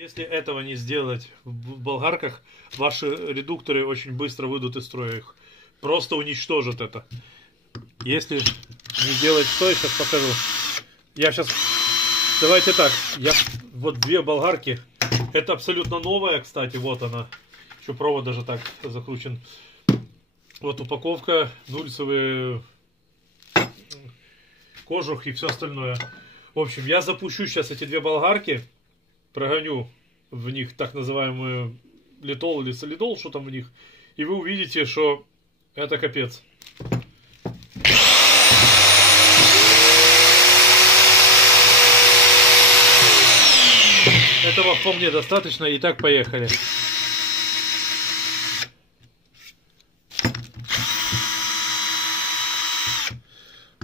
Если этого не сделать в болгарках, ваши редукторы очень быстро выйдут из строя. Их просто уничтожат это. Если не делать что, я сейчас покажу. Я сейчас... Давайте так. Вот две болгарки. Это абсолютно новая, кстати. Вот она. Еще провод даже так закручен. Вот упаковка, нульцевый кожух и все остальное. В общем, я запущу сейчас эти две болгарки. Прогоню в них так называемую литол или солидол, что там в них. И вы увидите, что это капец. Этого вполне достаточно. И так поехали.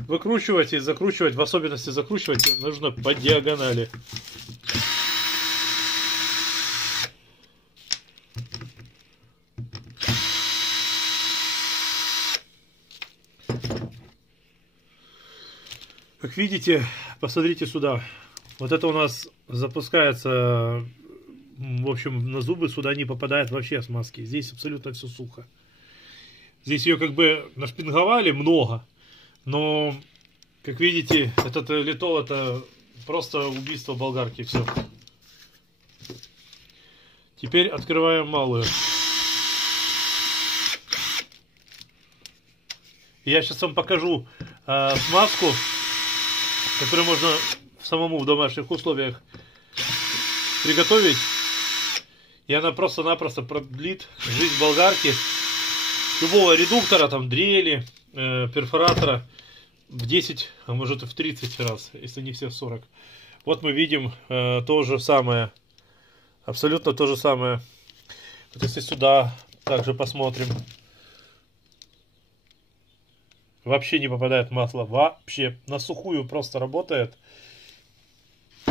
Выкручивать и закручивать, в особенности закручивать нужно по диагонали. Как видите, посмотрите сюда. Вот это у нас запускается, в общем, на зубы сюда не попадает вообще смазки. Здесь абсолютно все сухо. Здесь ее как бы нашпинговали много. Но, как видите, этот литол — это просто убийство болгарки. Все. Теперь открываем малую. Я сейчас вам покажу смазку, которую можно самому в домашних условиях приготовить. И она просто-напросто продлит жизнь болгарки, любого редуктора, там, дрели, перфоратора в 10, а может и в 30 раз, если не все в 40. Вот мы видим то же самое. Абсолютно то же самое. Вот если сюда также посмотрим. Вообще не попадает масло. Вообще. На сухую просто работает.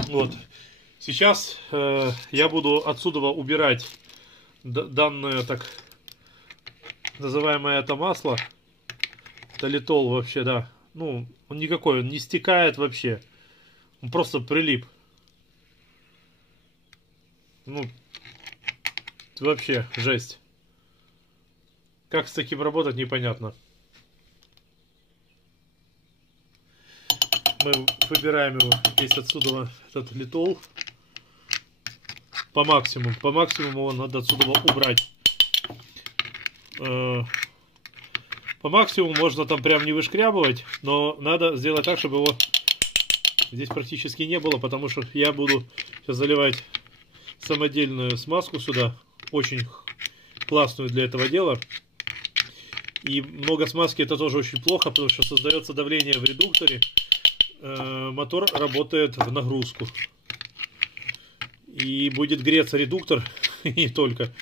Вот. Сейчас я буду отсюда убирать данное так называемое это масло. Это литол вообще, да. Ну, он никакой, он не стекает вообще. Он просто прилип. Ну, вообще, жесть. Как с таким работать, непонятно. Мы выбираем его здесь отсюда, этот литол. По максимуму. По максимуму его надо отсюда убрать. По максимуму можно там прям не вышкрябывать, но надо сделать так, чтобы его здесь практически не было, потому что я буду сейчас заливать самодельную смазку сюда, очень классную для этого дела. И много смазки — это тоже очень плохо, потому что создается давление в редукторе, мотор работает в нагрузку. И будет греться редуктор, и не только.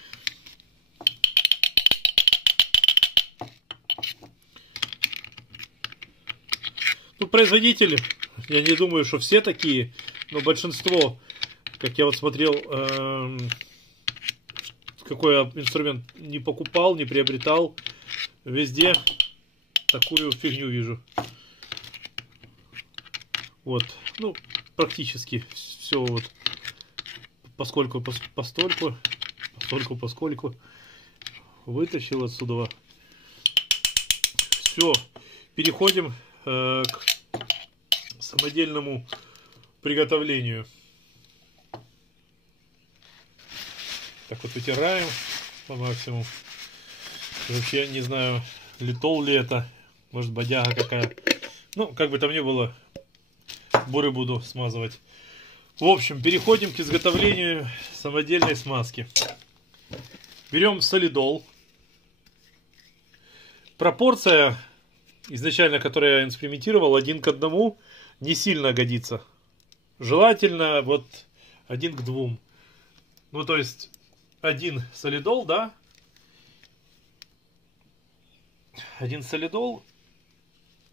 Ну, производители, я не думаю, что все такие, но большинство, как я вот смотрел, какой я инструмент не покупал, не приобретал, везде такую фигню вижу. Вот, ну, практически все вот поскольку вытащил отсюда. Все, переходим к самодельному приготовлению. Так вот вытираем по максимуму. Вообще не знаю, литол ли это, может бодяга какая. Ну, как бы там ни было, буры буду смазывать. В общем, переходим к изготовлению самодельной смазки. Берем солидол. Пропорция изначально, которую я экспериментировал, 1 к 1, не сильно годится. Желательно вот 1 к 2. Ну, то есть 1 солидол, да? 1 солидол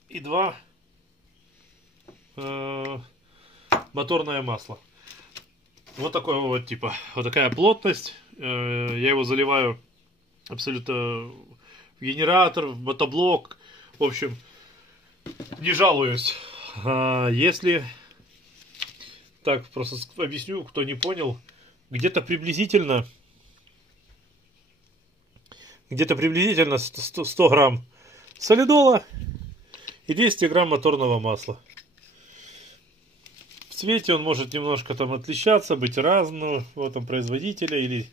и 2 моторное масло. Вот такой вот типа, вот такая плотность. Я его заливаю абсолютно в генератор, в мотоблок. В общем, не жалуюсь. Если так, просто объясню, кто не понял. где-то приблизительно 100 грамм солидола и 200 грамм моторного масла. В цвете он может немножко там отличаться, быть разного вот, там, производителя, или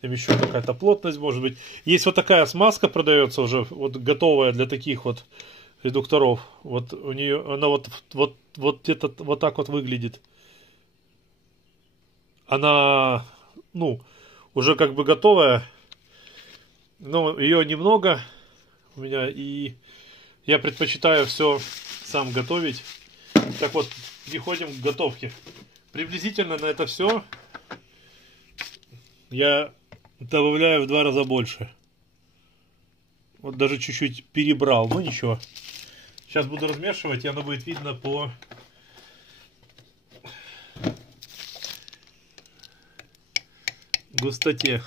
там еще какая-то плотность может быть. Есть вот такая смазка, продается уже, вот готовая для таких вот редукторов. Вот у нее, она вот где-то вот так вот выглядит. Она, ну, уже как бы готовая, но ее немного у меня, и я предпочитаю все сам готовить. Так вот, переходим к готовке. Приблизительно на это все я добавляю в 2 раза больше. Вот даже чуть-чуть перебрал, но ничего. Сейчас буду размешивать, и оно будет видно по густоте.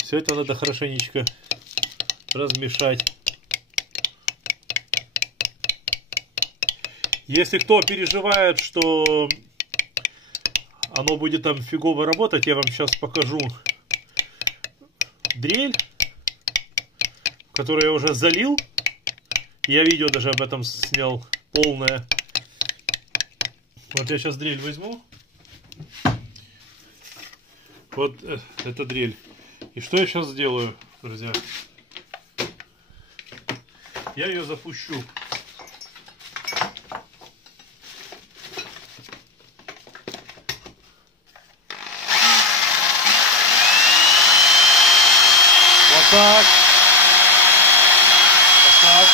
Все это надо хорошенечко размешать. Если кто переживает, что оно будет там фигово работать, я вам сейчас покажу дрель, которую я уже залил. Я видео даже об этом снял полное. Вот я сейчас дрель возьму. Вот эта дрель. И что я сейчас сделаю, друзья? Я ее запущу. Вот так. Вот так.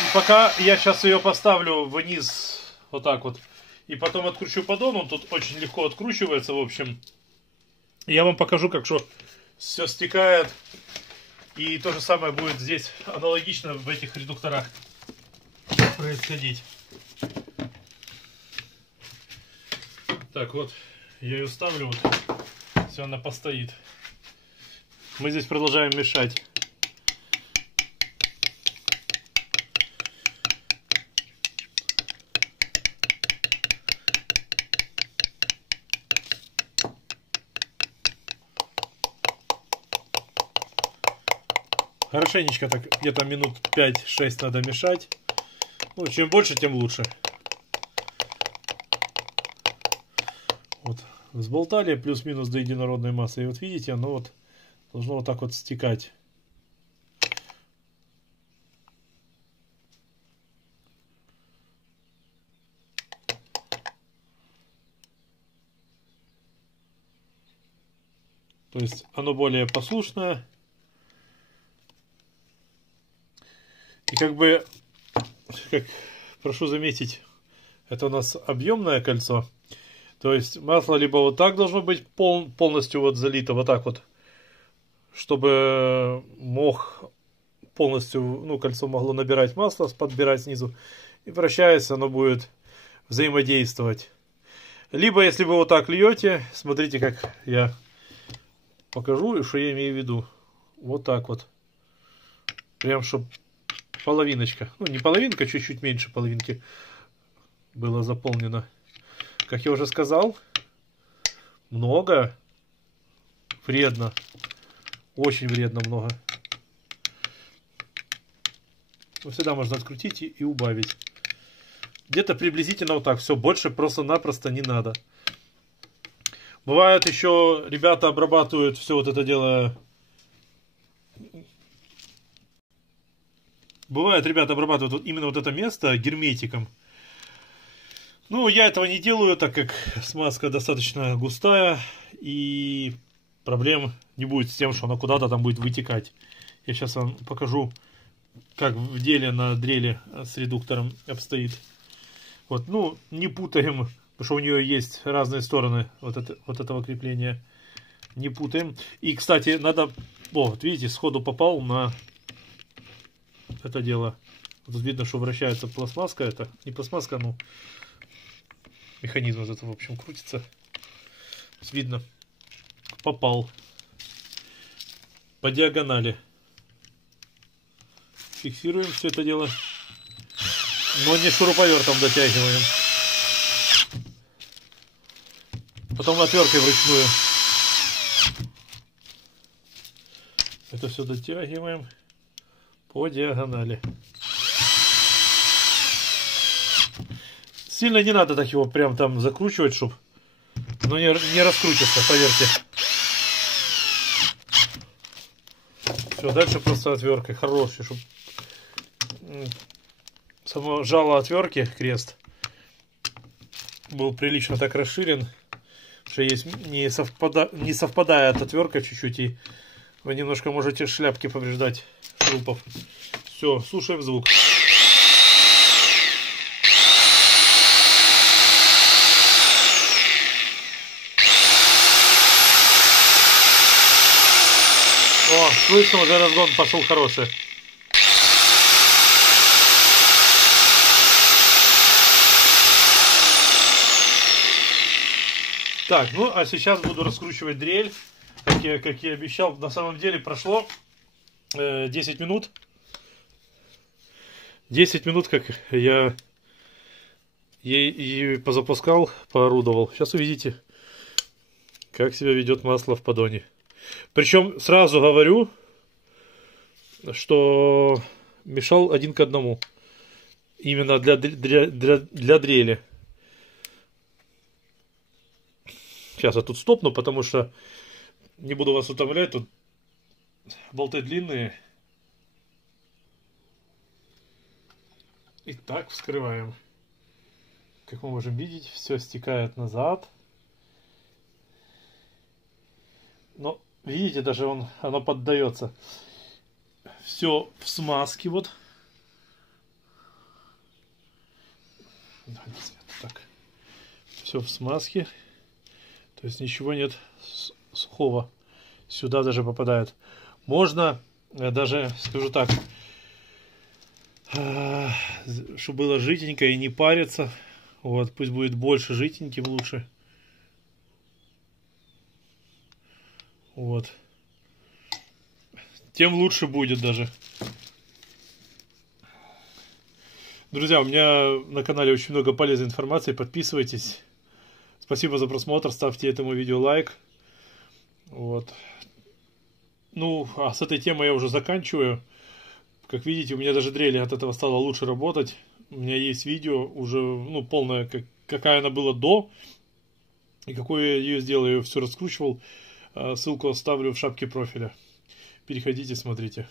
И пока я сейчас ее поставлю вниз, вот так вот, и потом откручу поддон, он тут очень легко откручивается, в общем. Я вам покажу, как что все стекает. И то же самое будет здесь аналогично в этих редукторах происходить. Так вот, я ее ставлю, вот, все, она постоит. Мы здесь продолжаем мешать. Хорошенечко так, где-то минут 5-6 надо мешать. Ну, чем больше, тем лучше. Вот, взболтали плюс-минус до единородной массы. И вот видите, оно вот должно вот так вот стекать. То есть оно более послушное. И как бы, прошу заметить, это у нас объемное кольцо. То есть масло либо вот так должно быть полностью вот залито, вот так вот, чтобы мох полностью, ну, кольцо могло набирать масло, подбирать снизу. И вращаясь, оно будет взаимодействовать. Либо, если вы вот так льете, смотрите, как я покажу, что я имею в виду. Вот так вот. Прям, чтобы половиночка, ну не половинка, чуть-чуть меньше половинки было заполнено. Как я уже сказал, много вредно, очень вредно много. Но всегда можно открутить и убавить. Где-то приблизительно вот так, все, больше просто-напросто не надо. Бывает еще, ребята обрабатывают все вот это дело. Бывает, ребята обрабатывают вот именно вот это место герметиком. Ну, я этого не делаю, так как смазка достаточно густая. И проблем не будет с тем, что она куда-то там будет вытекать. Я сейчас вам покажу, как в деле на дрели с редуктором обстоит. Вот, ну, не путаем, потому что у нее есть разные стороны вот этого крепления. Не путаем. И, кстати, надо... Вот, видите, сходу попал на... это дело. Тут видно, что вращается пластмасска. Это не пластмасска, ну механизм вот это, в общем, крутится. Видно, попал по диагонали. Фиксируем все это дело. Но не шуруповертом дотягиваем. Потом отверткой вручную. Это все дотягиваем по диагонали. Сильно не надо так его прям там закручивать, чтобы не раскрутится, поверьте. Все, дальше просто отверткой хороший, чтобы само жало отвертки, крест, был прилично так расширен, что есть не совпадает отвертка чуть-чуть, и вы немножко можете шляпки повреждать шурупов. Все, слушаем звук. О, слышно, уже разгон пошел хороший. Так, ну а сейчас буду раскручивать дрель, как я обещал. На самом деле прошло 10 минут. 10 минут, как я ей позапускал, поорудовал. Сейчас увидите, как себя ведет масло в поддоне. Причем сразу говорю, что мешал 1 к 1. Именно для дрели. Сейчас я тут стопну, потому что не буду вас утомлять. Тут болты длинные. Итак, вскрываем. Как мы можем видеть, все стекает назад. Но видите, даже оно поддается. Все в смазке вот. Так. Все в смазке. То есть ничего нет сухого. Сюда даже попадает. Можно даже, скажу так, чтобы было жиденько и не париться. Вот, пусть будет больше жиденьким, лучше. Вот. Тем лучше будет даже. Друзья, у меня на канале очень много полезной информации. Подписывайтесь. Спасибо за просмотр. Ставьте этому видео лайк. Вот. Ну, а с этой темой я уже заканчиваю. Как видите, у меня даже дрель от этого стала лучше работать. У меня есть видео уже, ну, полное, какая она была до. И какую я ее сделал. Я ее все раскручивал. Ссылку оставлю в шапке профиля. Переходите, смотрите.